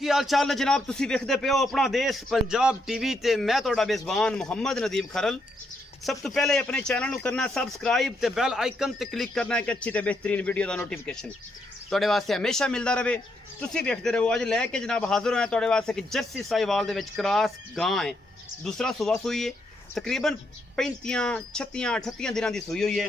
की हाल चाल ने जनाब, तुसी वेखदे पे हो अपना देश पंजाब टीवी ते मैं तुहाडा मेज़बान मुहम्मद नदीम खरल। सब तो पहले अपने चैनल को करना सबसक्राइब ते बैल आइकन ते क्लिक करना है कि अच्छी ते बेहतरीन वीडियो का नोटिफिकेशन तुहाडे वास्ते हमेशा मिलता रहे। तुसी वेखदे रहो। अज लैके जनाब हाजिर होया तुहाडे वास्ते कि जर्सी साहिवाल दे विच क्रॉस गां है, दूसरा सूबा सूई है, तकरीबन 35 36 38 दिनों की सूई हुई है,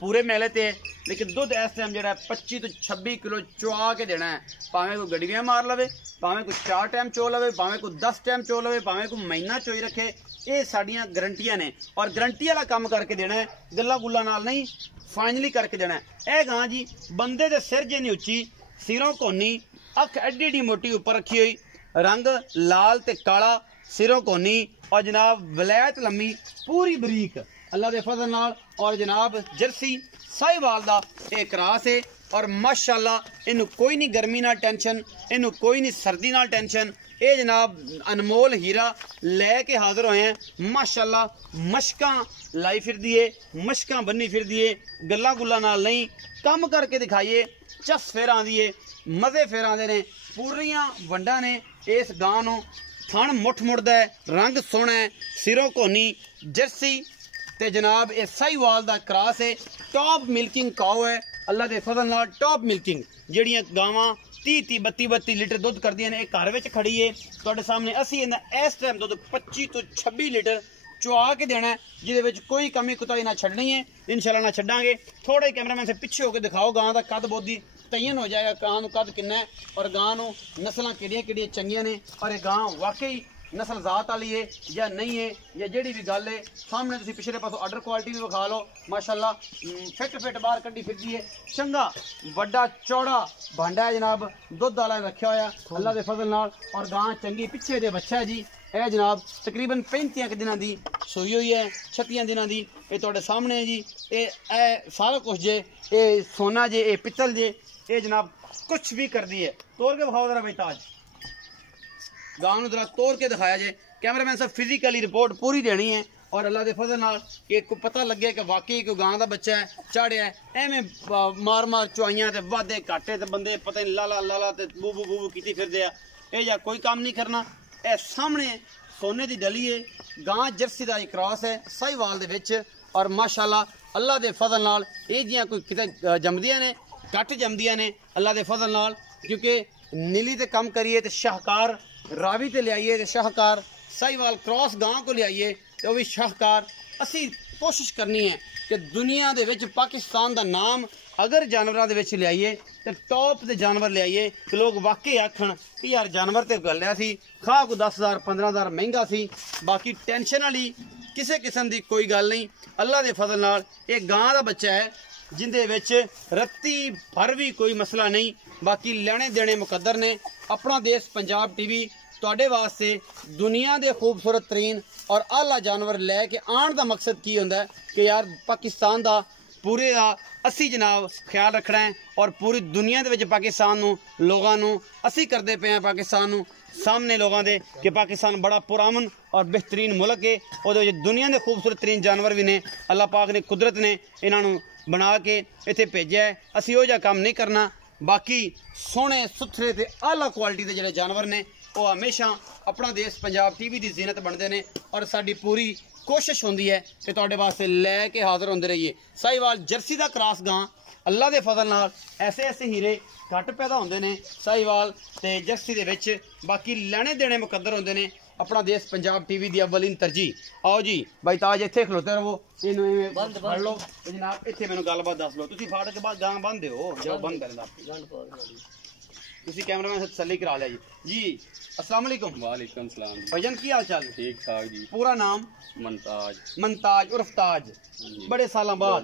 पूरे मेले ते है। लेकिन दुध इस टाइम जो 25 तो 26 किलो चुआ के देना है। भावें कोई गड्डियां मार लवे, भावें कोई 4 टाइम चो लवे, भावें कोई 10 टाइम चो लवे, भावें कोई महीना चोई रखे, ये साड़ियाँ गारंटियां ने और गारंटी वाला काम करके देना है, गल्ला गुल्ला नाल नहीं, फाइनली करके देना है। यह गां जी बंदे दे सिर जे नहीं उच्ची, सिरों कोनी, अख एडी एडी मोटी उपर रखी हुई, रंग लाल ते काला, सिरों कोनी और जनाब वलैत लम्मी पूरी बरीक अल्लाह के फजल नाल। और जनाब जर्सी साहिवाल दा एक क्रॉस है और माशाअल्लाह इनू कोई नहीं गर्मी नाल टेंशन, इनू कोई नहीं सर्दी नाल टेंशन। ये जनाब अनमोल हीरा लैके हाजिर होए हैं। माशाअल्लाह मशकां लाई फिर दिए, मशकां बन्नी फिर दिए, गल्ला गुल्ला नाल नहीं, कम करके दिखाइए, चस फेर आंदी है, मज़े फेर आंदे ने, पूरियां वंडा ने। इस गां नूं थण मुठ मुड़दा है, रंग सोहना है, सिरों कोनी जर्सी ते जनाब ये साहिवाल दा क्रॉस है। टॉप मिल्किंग काओ है अल्लाह के फजल नाल। टॉप मिल्किंग जिहड़ियां गावां 30 32 लीटर दुध करदियां ने, घर विच खड़ी है तुहाडे सामने। असीं इन्हां इस टाइम दुध 25 तो 26 लीटर चुआ के देना है, जिहदे विच कोई कमी कुताही ना छड्डनी है, इंशाल्लाह ना छड्डांगे। थोड़े कैमरामैन से पिछे होकर दिखाओ गां दा कद बोधी तयन हो जाएगा, गां नूं कद किन्ना है और गां नूं नस्लां किहड़ियां चंगियां ने और ये गां वाकई नस्ल जात वाली है या नहीं है, या जिहड़ी भी गल है सामने तुसीं पिछले पासों आर्डर क्वालिटी भी विखा लो। माशाअल्लाह फिट बाहर कड्डी फिरदी है, चंगा वड्डा चौड़ा भांडा है जनाब, दुध वाला रखा होया अल्लाह के फजल नाल। और गां चंगी पिछे दे बच्चा है जी। यह जनाब तकरीबन 35 दिनों की सूई हुई है, 36 दिनों की। ये तुहाडे सामने है जी। ये सारा कुछ जे ये सोना जे, ये पित्तल जे, ये जनाब कुछ भी कर दी है। तोड़ के विखाओ जरा भाई ताज, गां नूं जरा तोड़ के दिखाया जे। कैमरामैन साहब फिजिकली रिपोर्ट पूरी देनी है और अल्लाह के फजल नाल कि को पता लगे कि वाकई कोई गां दा बच्चा है, चाड़िया है। एवें मार मार चुआइयां ते वादे घाटे ते बंदे पता नहीं लाला लाला ते बूबू बूबू कीती फिरदे आ। ये जा कोई काम नहीं करना। ए सामने सोने दी डली है, गां जर्सी दा क्रॉस है साहिवाल दे विच। और माशाअल्लाह अल्लाह के फजल नाल ये जियां कोई किते जमदियां ने, घट जमदियां ने अल्लाह के फजल नाल, क्योंकि नीली ते कम करिए तो शाहकार रावी ते लियाइए तो शाहकार साहिवाल क्रॉस गां को लियाइए तो भी शाहकार। असी कोशिश करनी है कि दुनिया दे विच पाकिस्तान दा नाम अगर जानवरों दे विच लियाइए तो टॉप दे जानवर लियाइए कि लोग वाकई आखन कि यार जानवर तो गलिया सी, खा को 10,000 15,000 महंगा सी, बाकी टेंशन वाली किसी किस्म की कोई गल नहीं। अल्लाह के फजल नाल ये गां दा बच्चा है जिंदे विच रत्ती भर भी कोई मसला नहीं, बाकी लेने देने मुकद्दर ने। अपना देश पंजाब टीवी तुहाडे वास्ते दुनिया के खूबसूरत तरीन और आला जानवर लैके आने का मकसद की होंदा है कि यार पाकिस्तान का पूरे का असी जनाब ख्याल रखना है और पूरी दुनिया के पाकिस्तान नूं लोगां नूं असी करते पे हैं पाकिस्तान नूं सामने लोगों के कि पाकिस्तान बड़ा पुरामन और बेहतरीन मुल्क है। और दुनिया के खूबसूरत तरीन जानवर भी ने, अल्लाह पाक ने कुदरत ने इन्हों बना के इत्थे भेजा है। असी वो काम नहीं करना। बाकी सोहने सुथरे ते आला क्वालिटी के जोड़े जानवर ने वो हमेशा अपना देश पंजाब टीवी की जीनत बनते हैं और साड़ी पूरी कोशिश होंदी है कि तुहाडे वास्ते लैके हाजिर होंदे रहिए। साहिवाल जर्सी दा क्रॉस गां अल्लाह के फजल नाल ऐसे ऐसे हीरे घट पैदा होंदे ने साहिवाल ते जर्सी दे विच, बाकी लेने देने मुकद्दर होंदे ने। अपना देश पंजाब टीवी की अव्वलीन तरजीह। आओ जी भाई ताज इत्थे खलोते रहो, इन्हूं फड़ लो जनाब, इत्थे मैनूं गलबात दस लो। तुसीं फाड़ के बाद गां बंद हो जाओ, बंद कर तुसी कैमरामैन से तसल्ली करा लिया जी। अस्सलाम वालेकुम। वालेकुम सलाम भाईजान की हाल चाल? ठीक ठाक जी। पूरा नाम? मुमताज। मुमताज उर्फ ताज। बड़े सालों बाद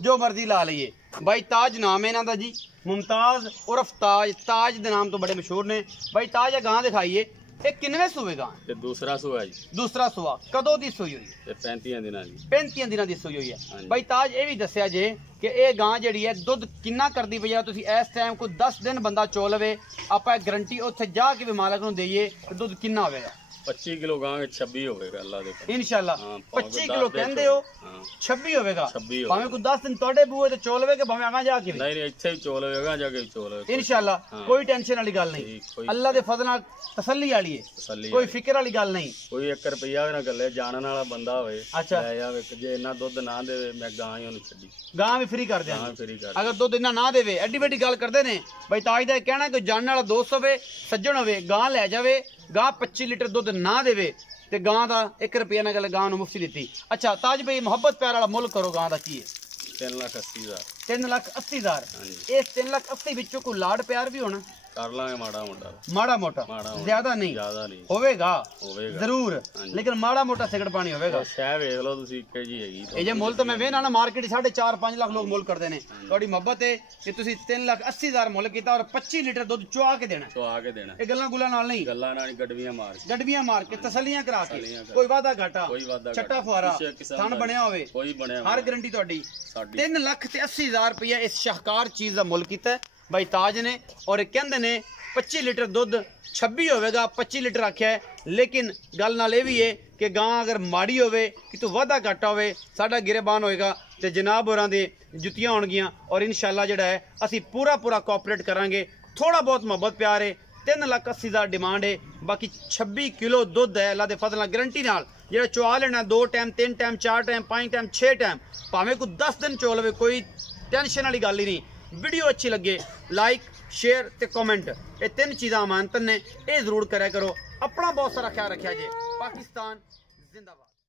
जो मर्जी ला लीए भाई, ताज नाम है इन्हां दा जी। मुमताज उर्फ ताज, ताज दे नाम तो बड़े मशहूर ने। भाई ताज गां दिखाइए, एक किन्नवे सूबे गां? दूसरा सूआ जी। दूसरा सूआ कदों दी सूई हुई? 35 दिनां दी। 35 दिनां दी सूई हुई है। भाई ताज ये भी दस्या जे कि ये गां जिहड़ी है दुध किन्ना करदी पई है? तुसीं इस टाइम कोई 10 दिन बंदा चो लवे, आपां गारंटी उत्थे जाके भी मालक नूं देईए कि दुध किन्ना होवेगा? 25 किलो गांगे 26 होवेगा अल्लाह दे फजल। इंशाल्लाह हाँ, 25 किलो कहंदे हो, हाँ 26 होवेगा। 26 भाਵੇਂ ਕੋਈ 10 दिन ਤੁਹਾਡੇ ਬੂਹੇ ਤੇ ਚੋਲਵੇ ਕਿ ਭਾਵੇਂ ਆਗਾ ਜਾ ਕੇ नहीं नहीं इत्थे ही चोल होवेगा जाके भी चोल होवेगा इंशाल्लाह। हाँ। कोई टेंशन वाली गल नहीं, ठीक, कोई अल्लाह दे फजल नाल तसल्ली वाली है, तसल्ली कोई वाली। फिक्र वाली गल नहीं। कोई 1 रुपया भी ना गले जानन वाला बंदा होवे अच्छा। ले जावे कि जे इन्ना दुध ना देवे मैं गां ही ओनु छड्डी गां भी फ्री कर गां देंगे फ्री कर अगर दुध इन्ना ना देवे। एडी वड्डी गल करदे ने भाई ताज दा कहना कोई जानने वाला दोस्त होवे सज्जन होवे गां ले जावे, गां 25 लीटर दुध ना देवे ते गां दा 1 रुपया ना गले गां नु मुफ्ती दित्ती। अच्छा ताज भाई मोहब्बत प्यार वाला मुल करो गां दा की है? 3,80,000 3,80,000। हाँ जी। इस 3,80,000 ਵਿੱਚੋਂ ਕੋਈ ਲਾੜ ਪਿਆਰ ਵੀ ਹੋਣਾ? कर लांगे माड़ा मोटा ਮਾੜਾ ਮੋਟਾ, ਮਾੜਾ ਮੋਟਾ। ਜ਼ਿਆਦਾ ਨਹੀਂ ज्यादा नहीं ਹੋਵੇਗਾ होवेगा ਜ਼ਰੂਰ, ਹਾਂਜੀ। ਲੇਕਿਨ ਮਾੜਾ ਮੋਟਾ ਸਿਗੜ ਪਾਣੀ ਹੋਵੇਗਾ। ਸ਼ਹਿ ਵੇਖ ਲਓ ਤੁਸੀਂ ਇੱਕੇ ਜੀ ਹੈਗੀ ਇਹ ਜੇ ਮੁੱਲ ਤਾਂ ਮੈਂ ਵੇਖਣਾ ਨਾ ਮਾਰਕੀਟ 4.5 ਲੱਖ ਲੋਕ ਮੁੱਲ ਕਰਦੇ ਨੇ। ਤੁਹਾਡੀ ਮੁਹੱਬਤ ਹੈ ਕਿ ਤੁਸੀਂ 3,80,000 ਮੁੱਲ ਕੀਤਾ ਔਰ 25 ਲੀਟਰ ਦੁੱਧ ਚੁਆ ਕੇ ਦੇਣਾ। ਚੋ ਆ ਕੇ ਦੇਣਾ ਇਹ ਗੱਲਾਂ ਗੁੱਲਾਂ ਨਾਲ ਨਹੀਂ, ਗੱਲਾਂ ਨਾਲ ਨੀ, ਗੱਡਵੀਆਂ ਮਾਰ ਕੇ ਗੱਡਵੀਆਂ ਮਾਰ ਕੇ ਤਸੱਲੀਆਂ ਕਰਾ ਕੇ, ਤਸੱਲੀਆਂ ਕਰਾ। ਕੋਈ ਵਾਦਾ ਘਾਟਾ, ਕੋਈ ਵਾਧਾ ਛੱਟਾ ਘਾਟਾ, ਫੁਆਰਾ, ਕਿਸੇ ਕਿਸਮ ਥਣ ਦਾ ਬਣਿਆ ਹੋਵੇ, ਕੋਈ ਬਣਿਆ ਹਰ ਹੋਵੇ। ਗਰੰਟੀ ਤੁਹਾਡੀ। ਸਾਡੀ 3,80,000 ਰੁਪਇਆ ਇਸ ਸ਼ਾਹਕਾਰ ਚੀਜ਼ ਦਾ ਮੁੱਲ ਕੀਤਾ ਹੈ ਬਾਈ ਤਾਜ ਨੇ। ਔਰ ਇਹ ਕਹਿੰਦੇ ਨੇ 25 ਲੀਟਰ ਦੁੱਧ 26 ਹੋਵੇਗਾ, 25 ਲੀਟਰ ਆਖਿਆ ਹੈ। ਲੇਕਿਨ ਗੱਲ ਨਾਲ ਇਹ ਵੀ ਹੈ ਕਿ ਗਾਂ ਅਗਰ ਮਾੜੀ ਹੋਵੇ ਕਿ ਤੂੰ ਵਾਧਾ ਘਾਟਾ ਹੋਵੇ ਸਾਡਾ ਗਿਰਬਾਨ ਹੋਏਗਾ ਤੇ ਜਨਾਬ ਹੋਰਾਂ ਦੇ ਜੁੱਤੀਆਂ ਹੋਣਗੀਆਂ। ਔਰ ਇਨਸ਼ਾਅੱਲਾ ਜਿਹੜਾ ਹੈ ਅਸੀਂ ਪੂਰਾ ਕੋਆਪਰੇਟ ਕਰਾਂਗੇ। ਥੋੜਾ ਬਹੁਤ ਮੁਹੱਬਤ ਪਿਆਰ ਹੈ। 3,80,000 ਡਿਮਾਂਡ ਹੈ, ਬਾਕੀ 26 ਕਿਲੋ ਦੁੱਧ ਹੈ ਅੱਲਾ ਦੇ ਫਜ਼ਲ ਨਾਲ ਗਰੰਟੀ ਨਾਲ। ਜਿਹੜਾ ਚੁਆ ਲੈਣਾ 2 time 3 time 4 time 5 time 6 time ਭਾਵੇਂ ਕੋਈ 10 ਦਿਨ ਚੋ ਲਵੇ, ਕੋਈ ਟੈਨਸ਼ਨ ਵਾਲੀ ਗੱਲ ਹੀ ਨਹੀਂ। ਵੀਡੀਓ ਅੱਛੀ ਲੱਗੇ ਲਾਈਕ शेयर ते कमेंट, ये 3 चीज़ां अमानतन ने, ये जरूर करा करो। अपना बहुत सारा ख्याल रखा जे। पाकिस्तान जिंदाबाद।